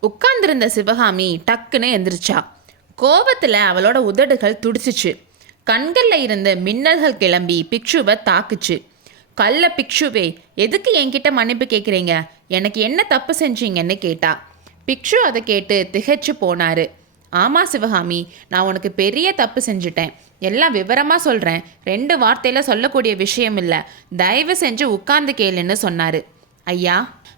உட்கார்ந்திருந்த சிவகாமி டக்குன்னு எந்திரிச்சா. கோபத்தில் அவளோட உதடுகள் துடிச்சிச்சு. கண்களில் இருந்து மின்னல்கள் கிளம்பி பிக்ஷுவை தாக்குச்சு. கல்ல பிக்ஷுவே எதுக்கு என்கிட்ட மன்னிப்பு கேட்குறீங்க எனக்கு என்ன தப்பு செஞ்சீங்கன்னு கேட்டா. பிக்ஷு அதை கேட்டு திகைச்சு போனாரு. ஆமாம் சிவகாமி நான் உனக்கு பெரிய தப்பு செஞ்சுட்டேன். எல்லாம் விவரமாக சொல்கிறேன் ரெண்டு வார்த்தையில் சொல்லக்கூடிய விஷயம் இல்லை. தயவு செஞ்சு உட்கார்ந்து கேளுன்னு சொன்னார். ஐயா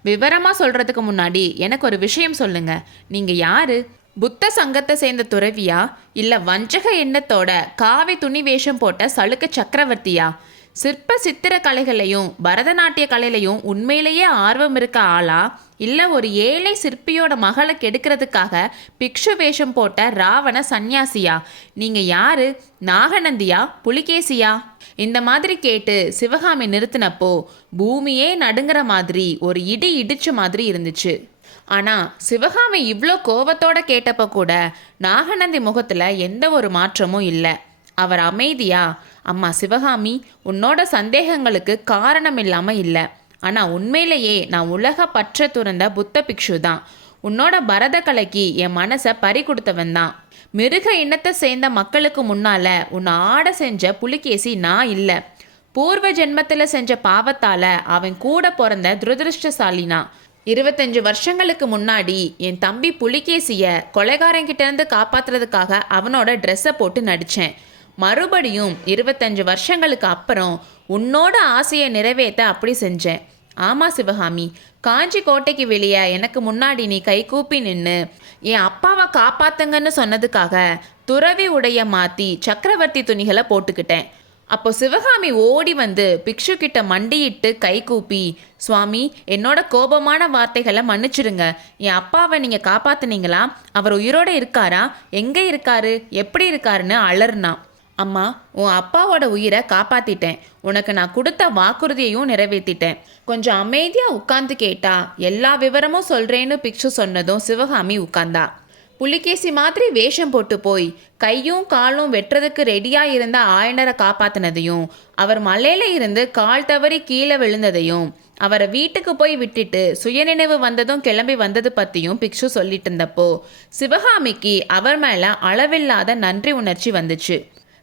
விவரமாக சொல்கிறதுக்கு முன்னாடி எனக்கு ஒரு விஷயம் சொல்லுங்க. நீங்கள் யாரு? புத்த சங்கத்தை சேர்ந்த துறவியா? இல்லை வஞ்சக எண்ணத்தோட காவி துணி வேஷம் போட்ட சளுக்க சக்கரவர்த்தியா? சிற்ப சித்திர கலைகளையும் பரதநாட்டிய கலையிலையும் உண்மையிலேயே ஆர்வம் இருக்க ஆளா? இல்லை ஒரு ஏழை சிற்பியோட மகளை கெடுக்கிறதுக்காக பிக்ஷு வேஷம் போட்ட ராவண சந்நியாசியா? நீங்கள் யாரு? நாகநந்தியா? புலிகேசியா? இந்த மாதிரி கேட்டு சிவகாமி நிறுத்தினப்போ பூமியே நடுங்கிற மாதிரி ஒரு இடி இடிச்ச மாதிரி இருந்துச்சு. ஆனால் சிவகாமி இவ்வளோ கோபத்தோட கேட்டப்போ கூட நாகநந்தி முகத்தில் எந்த ஒரு மாற்றமும் இல்லை. அவர் அமைதியாக அம்மா சிவகாமி உன்னோட சந்தேகங்களுக்கு காரணம் இல்லாமல் இல்லை. ஆனால் உண்மையிலேயே நான் உலக பற்ற துறந்த புத்த பிக்ஷு தான் உன்னோட பரத கலைக்கு என் மனசை பறி கொடுத்தவன் தான். மிருக இனத்தை சேர்ந்த மக்களுக்கு முன்னால உன்னை ஆட செஞ்ச புலிகேசி நான் இல்லை. பூர்வ ஜென்மத்தில் செஞ்ச பாவத்தால அவன் கூட பிறந்த துரதிருஷ்டசாலினா. இருபத்தஞ்சு வருஷங்களுக்கு முன்னாடி என் தம்பி புலிகேசிய கொலைகாரங்கிட்ட இருந்து காப்பாத்துறதுக்காக அவனோட ட்ரெஸ்ஸை போட்டு நடித்தேன் மறுபடியும் இருபத்தஞ்சு வருஷங்களுக்கு அப்புறம் உன்னோட ஆசையை நிறைவேற்ற அப்படி செஞ்சேன். ஆமாம் சிவகாமி காஞ்சி கோட்டைக்கு வெளியே எனக்கு முன்னாடி நீ கை கூப்பி நின்று என் அப்பாவை காப்பாத்துங்கன்னு சொன்னதுக்காக துறவி உடைய மாற்றி சக்கரவர்த்தி துணிகளை போட்டுக்கிட்டேன். அப்போ சிவகாமி ஓடி வந்து பிக்ஷு கிட்ட மண்டியிட்டு கை கூப்பி சுவாமி என்னோட கோபமான வார்த்தைகளை மன்னிச்சிடுங்க. என் அப்பாவை நீங்கள் காப்பாத்துனீங்களா? அவர் உயிரோட இருக்காரா? எங்கே இருக்காரு? எப்படி இருக்காருன்னு அலர்னான் அம்மா உன் அப்பாவோட உயிரை காப்பாத்திட்டேன். உனக்கு நான் கொடுத்த வாக்குறுதியையும் நிறைவேற்றிட்டேன் கொஞ்சம் அமைதியாக உட்காந்து கேட்டா எல்லா விவரமும் சொல்கிறேன்னு பிக்ஷு சொன்னதும் சிவகாமி உட்கார்ந்தா. புலிகேசி மாதிரி வேஷம் போட்டு போய் கையும் காலும் வெட்டுறதுக்கு ரெடியாக இருந்த ஆயனரை காப்பாத்தினதையும் அவர் மலையில இருந்து கால் தவறி கீழே விழுந்ததையும் அவரை வீட்டுக்கு போய் விட்டுட்டு சுயநினைவு வந்ததும் கிளம்பி வந்தது பற்றியும் பிக்ஷு சொல்லிட்டு இருந்தப்போ சிவகாமிக்கு அவர் மேலே அளவில்லாத நன்றி உணர்ச்சி வந்துச்சு.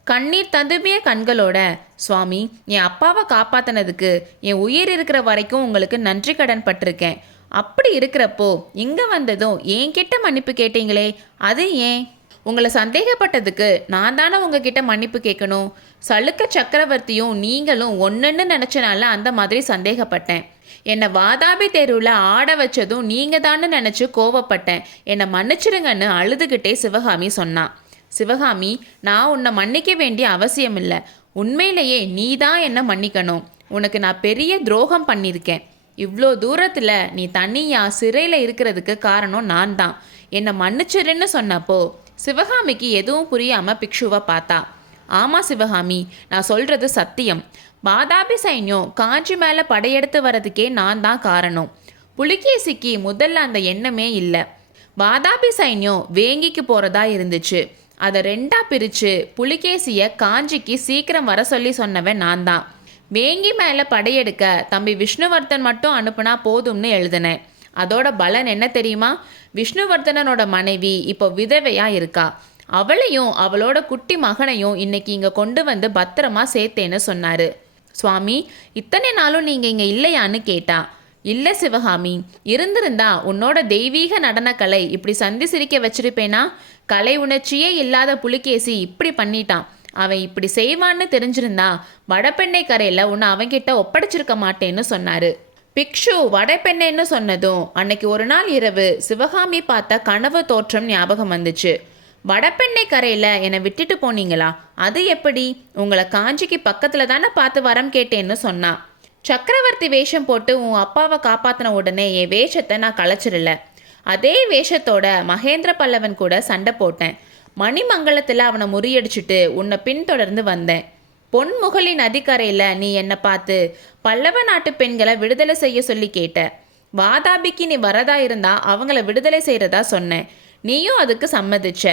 கண்ணீர் ததும்பிய கண்களோட சுவாமி என் அப்பாவை காப்பாத்தினதுக்கு என் உயிர் இருக்கிற வரைக்கும் உங்களுக்கு நன்றி கடன் பட்டிருக்கேன். அப்படி இருக்கிறப்போ இங்கே வந்ததும் என்கிட்ட மன்னிப்பு கேட்டீங்களே அது ஏன்? உங்களை சந்தேகப்பட்டதுக்கு நான் தானே உங்ககிட்ட மன்னிப்பு கேட்கணும். சளுக்க சக்கரவர்த்தியும் நீங்களும் ஒன்றுன்னு நினச்சனால அந்த மாதிரி சந்தேகப்பட்டேன். என்னை வாதாபி தெருவில் ஆட வச்சதும் நீங்கள் தானே நினச்சி கோவப்பட்டேன். என்னை மன்னிச்சிடுங்கன்னு அழுதுகிட்டே சிவகாமி சொன்னான் சிவகாமி நான் உன்னை மன்னிக்க வேண்டிய அவசியம் இல்லை உண்மையிலேயே நீ தான் என்னை மன்னிக்கணும். உனக்கு நான் பெரிய துரோகம் பண்ணியிருக்கேன். இவ்வளோ தூரத்தில் நீ தனியாக சிறையில் இருக்கிறதுக்கு காரணம் நான் தான் என்னை மன்னிச்சிருன்னு சொன்னப்போ சிவகாமிக்கு எதுவும் புரியாமல் பிக்ஷுவை பார்த்தா. ஆமாம் சிவகாமி நான் சொல்கிறது சத்தியம். பாதாபி சைன்யம் காஞ்சி மேலே படையெடுத்து வர்றதுக்கே நான் தான் காரணம். புலிகேசிக்கு முதல்ல அந்த எண்ணமே இல்லை. வாதாபி சைன்யம் வேங்கிக்கு போகிறதா இருந்துச்சு. அதை ரெண்டா பிரித்து புலிகேசிய காஞ்சிக்கு சீக்கிரம் வர சொல்லி சொன்னவன் நான் தான். வேங்கி மேலே படையெடுக்க தம்பி விஷ்ணுவர்தன் மட்டும் அனுப்புனா போதும்னு எழுதினேன். அதோட பலன் என்ன தெரியுமா? விஷ்ணுவர்தனோட மனைவி இப்போ விதவையா இருக்கா. அவளையும் அவளோட குட்டி மகனையும் இன்னைக்கு இங்கே கொண்டு வந்து பத்திரமா சேர்த்தேன்னு சொன்னாரு. சுவாமி இத்தனை நாளும் நீங்கள் இங்கே இல்லையான்னு கேட்டா. இல்லை சிவகாமி இருந்திருந்தா உன்னோட தெய்வீக நடனக்கலை இப்படி சந்தி சிரிக்க வச்சிருப்பேனா? கலை உணர்ச்சியே இல்லாத புலிகேசி இப்படி பண்ணிட்டான். அவன் இப்படி செய்வான்னு தெரிஞ்சிருந்தா வடபெண்ணை கரையில் உன்னை அவன்கிட்ட ஒப்படைச்சிருக்க மாட்டேன்னு சொன்னாரு. பிக்ஷு வடபெண்ணைன்னு சொன்னதும் அன்னைக்கு ஒரு நாள் இரவு சிவகாமி பார்த்த கனவு தோற்றம் ஞாபகம் வந்துச்சு. வடபெண்ணை கரையில் என்னை விட்டுட்டு போனீங்களா? அது எப்படி? உங்களை காஞ்சிக்கு பக்கத்தில் தானே பார்த்து வரம் கேட்டேன்னு சொன்னான் சக்கரவர்த்தி வேஷம் போட்டு உன் அப்பாவை காப்பாற்றின உடனே என் வேஷத்தை நான் களைச்சிடல அதே வேஷத்தோட மகேந்திர பல்லவன் கூட சண்டை போட்டேன். மணிமங்கலத்தில் அவனை முறியடிச்சிட்டு உன்னை பின்தொடர்ந்து வந்தேன். பொன்முகலி நதிக்கரையில் நீ என்னை பார்த்து பல்லவ நாட்டு பெண்களை விடுதலை செய்ய சொல்லி கேட்ட. வாதாபிக்கு நீ வரதா இருந்தா அவங்கள விடுதலை செய்கிறதா சொன்னேன். நீயும் அதுக்கு சம்மதிச்ச.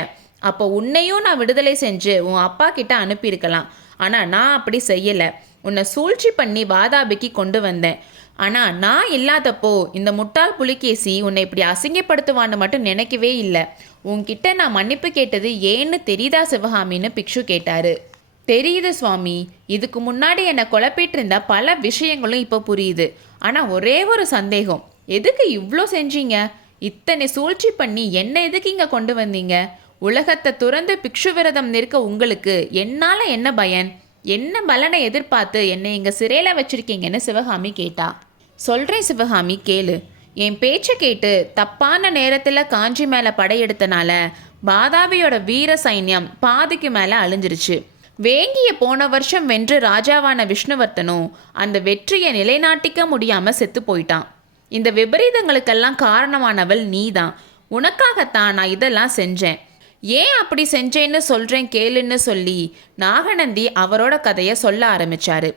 அப்போ உன்னையும் நான் விடுதலை செஞ்சு உன் அப்பா கிட்ட அனுப்பியிருக்கலாம். ஆனால் நான் அப்படி செய்யலை. உன்னை சூழ்ச்சி பண்ணி வாதாபிக்கு கொண்டு வந்தேன். ஆனால் நான் இல்லாதப்போ இந்த முட்டாள் புலிகேசி உன்னை இப்படி அசிங்கப்படுத்துவான்னு மட்டும் நினைக்கவே இல்லை. உன்கிட்ட நான் மன்னிப்பு கேட்டது ஏன்னு தெரியுதா சிவகாமின்னு பிக்ஷு கேட்டாரு. தெரியுது சுவாமி. இதுக்கு முன்னாடி என்னை குழப்பிட்டு இருந்த பல விஷயங்களும் இப்போ புரியுது. ஆனால் ஒரே ஒரு சந்தேகம். எதுக்கு இவ்வளோ செஞ்சீங்க? இத்தனை சூழ்ச்சி பண்ணி என்ன எதுக்கு இங்கே கொண்டு வந்தீங்க? உலகத்தை துறந்து பிக்ஷு விரதம் நிற்க உங்களுக்கு என்னால் என்ன பயன்? என்ன பலனை எதிர்பார்த்து என்னை இங்கே சிறையில் வச்சுருக்கீங்கன்னு சிவகாமி கேட்டா. சொல்கிறேன் சிவகாமி கேளு. என் பேச்சை கேட்டு தப்பான நேரத்தில் காஞ்சி மேலே படையெடுத்தனால பாதாபியோட வீர சைன்யம் பாதிக்கு மேலே அழிஞ்சிருச்சு. வேங்கிய போன வருஷம் வென்று ராஜாவான விஷ்ணுவர்த்தனும் அந்த வெற்றியை நிலைநாட்டிக்க முடியாமல் செத்து போயிட்டான். இந்த விபரீதங்களுக்கெல்லாம் காரணமானவள் நீதான். உனக்காகத்தான் நான் இதெல்லாம் செஞ்சேன். ஏன் அப்படி செஞ்சேன்னு சொல்கிறேன் கேளுன்னு சொல்லி நாகநந்தி அவரோட கதையை சொல்ல ஆரம்பித்தார்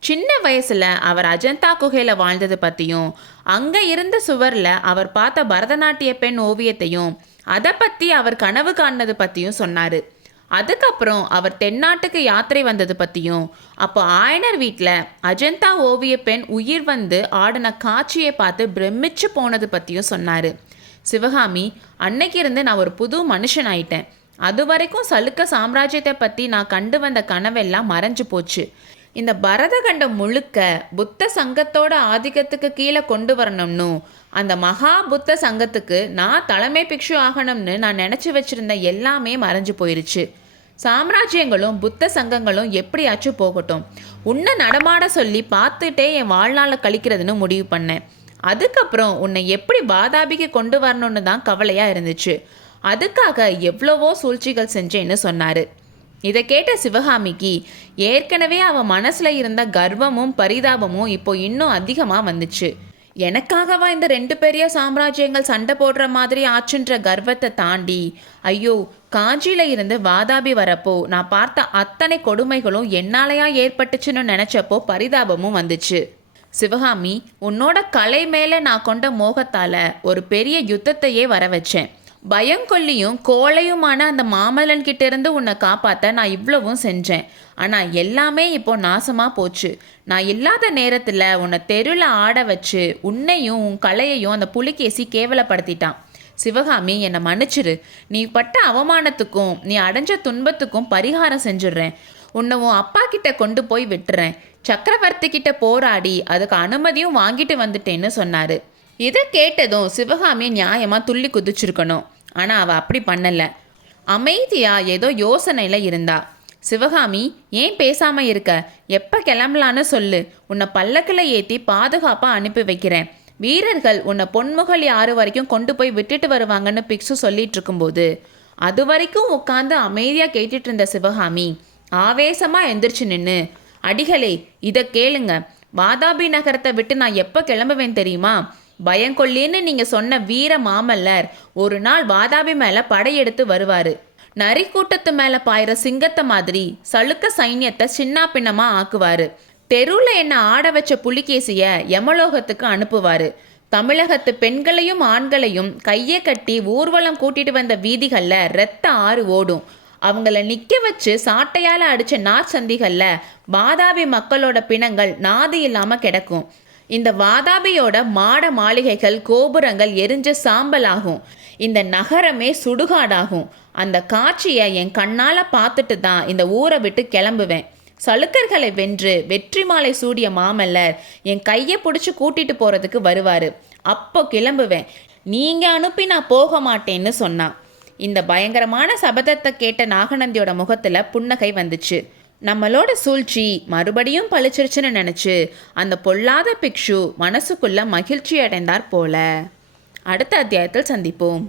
சின்ன வயசில் அவர் அஜந்தா குகையில் வாழ்ந்தது பற்றியும் அங்கே இருந்த சுவரில் அவர் பார்த்த பரதநாட்டிய பெண் ஓவியத்தையும் அதை பற்றி அவர் கனவு காண்னது பற்றியும் சொன்னார். அதுக்கப்புறம் அவர் தென்னாட்டுக்கு யாத்திரை வந்தது பற்றியும் அப்போ ஆயனர் வீட்டில் அஜந்தா ஓவிய பெண் உயிர் வந்து ஆடின காட்சியை பார்த்து பிரமிச்சு போனது பற்றியும் சொன்னார். சிவகாமி அன்னைக்கு இருந்து நான் ஒரு புது மனுஷன் ஆயிட்டேன் அது வரைக்கும் சலுக்க சாம்ராஜ்யத்தை பற்றி நான் கண்டு வந்த கனவெல்லாம் மறைஞ்சு போச்சு. இந்த பரதகண்டம் முழுக்க புத்த சங்கத்தோட ஆதிக்கத்துக்கு கீழே கொண்டு வரணும்னு அந்த மகா புத்த சங்கத்துக்கு நான் தலைமை பிக்ஷு ஆகணும்னு நான் நினச்சி வச்சுருந்த எல்லாமே மறைஞ்சு போயிருச்சு. சாம்ராஜ்யங்களும் புத்த சங்கங்களும் எப்படியாச்சும் போகட்டும். உன்னை நடமாட சொல்லி பார்த்துட்டே என் வாழ்நாளை கழிக்கிறதுன்னு முடிவு பண்ணேன். அதுக்கப்புறம் உன்னை எப்படி வாதாபிக்கு கொண்டு வரணும்னு தான் கவலையாக இருந்துச்சு. அதுக்காக எவ்வளவோ சூழ்ச்சிகள் செஞ்சேன்னு சொன்னார். இதை கேட்ட சிவகாமிக்கு ஏற்கனவே அவன் மனசில் இருந்த கர்வமும் பரிதாபமும் இப்போ இன்னும் அதிகமாக வந்துச்சு. எனக்காகவா இந்த ரெண்டு பெரிய சாம்ராஜ்யங்கள் சண்டை போடுற மாதிரி ஆச்சுன்ற கர்வத்தை தாண்டி ஐயோ காஞ்சியில இருந்து வாதாபி வரப்போ நான் பார்த்த அத்தனை கொடுமைகளும் என்னாலயா ஏற்பட்டுச்சுன்னு நினச்சப்போ பரிதாபமும் வந்துச்சு. சிவகாமி உன்னோட கலை மேலே நான் கொண்ட மோகத்தால் ஒரு பெரிய யுத்தத்தையே வர வச்சேன் பயங்கொல்லியும் கோழையுமான அந்த மாமல்லன் கிட்டேருந்து உன்னை காப்பாற்ற நான் இவ்வளவும் செஞ்சேன். ஆனால் எல்லாமே இப்போ நாசமாக போச்சு. நான் இல்லாத நேரத்தில் உன்னை தெருவில் ஆட வச்சு உன்னையும் உன் கலையையும் அந்த புலிகேசி கேவலப்படுத்திட்டான். சிவகாமி என்னை மன்னிச்சிரு. நீ பட்ட அவமானத்துக்கும் நீ அடைஞ்ச துன்பத்துக்கும் பரிகாரம் செஞ்சிடுறேன். உன்னை உன் அப்பா கிட்ட கொண்டு போய் விட்டுறேன். சக்கரவர்த்தி கிட்ட போராடி அதுக்கு அனுமதியும் வாங்கிட்டு வந்துட்டேன்னு சொன்னாரு. இதை கேட்டதும் சிவகாமி நியாயமாக துள்ளி குதிச்சிருக்கணும். ஆனால் அவள் அப்படி பண்ணலை. அமைதியாக ஏதோ யோசனையில் இருந்தா. சிவகாமி ஏன் பேசாமல் இருக்க? எப்போ கிளம்பலான்னு சொல்லு. உன்னை பல்லக்கில் ஏற்றி பாதுகாப்பாக அனுப்பி வைக்கிறேன். வீரர்கள் உன்னை பொன்முகல் யாரு வரைக்கும் கொண்டு போய் விட்டுட்டு வருவாங்கன்னு பிக்ஸு சொல்லிட்டு இருக்கும்போது அது வரைக்கும் உட்காந்து அமைதியாக கேட்டுட்டு இருந்த சிவகாமி ஆவேசமாக எந்திரிச்சு நின்று அடிகளே இதை கேளுங்க. வாதாபி நகரத்தை விட்டு நான் எப்போ கிளம்புவேன் தெரியுமா? பயங்கொல்லின்னு நீங்கள் சொன்ன வீர மாமல்லர் ஒரு நாள் வாதாபி மேலே படையெடுத்து வருவார். நரி கூட்டத்து மேலே பாயிற சிங்கத்தை மாதிரி சளுக்க சைன்யத்தை சின்ன பின்னமாக ஆக்குவார். தெருவில் என்ன ஆட வச்ச புலிகேசிய யமலோகத்துக்கு அனுப்புவார். தமிழகத்து பெண்களையும் ஆண்களையும் கையை கட்டி ஊர்வலம் கூட்டிட்டு வந்த வீதிகளில் ரத்த ஆறு ஓடும். அவங்கள நிற்க வச்சு சாட்டையால் அடித்த நாச்சந்திகளில் வாதாபி மக்களோட பிணங்கள் நாதி இல்லாமல் கிடக்கும். இந்த வாதாபியோட மாட மாளிகைகள் கோபுரங்கள் எரிஞ்ச சாம்பலாகும். இந்த நகரமே சுடுகாடாகும். அந்த காட்சியை என் கண்ணால் பார்த்துட்டு தான் இந்த ஊரை விட்டு கிளம்புவேன். சலுக்கர்களை வென்று வெற்றி மாலை சூடிய மாமல்லர் என் கையை பிடிச்சி கூட்டிட்டு போறதுக்கு வருவாரு. அப்போ கிளம்புவேன். நீங்க அனுப்பி நான் போக மாட்டேன்னு சொன்னான். இந்த பயங்கரமான சபதத்தை கேட்ட நாகநந்தியோட முகத்தில் புன்னகை வந்துச்சு. நம்மளோட சூழ்ச்சி மறுபடியும் பழிச்சிருச்சுன்னு நினச்சி அந்த பொல்லாத பிக்ஷு மனசுக்குள்ள மகிழ்ச்சி அடைந்தார் போல. அடுத்த அத்தியாயத்தில் சந்திப்போம்.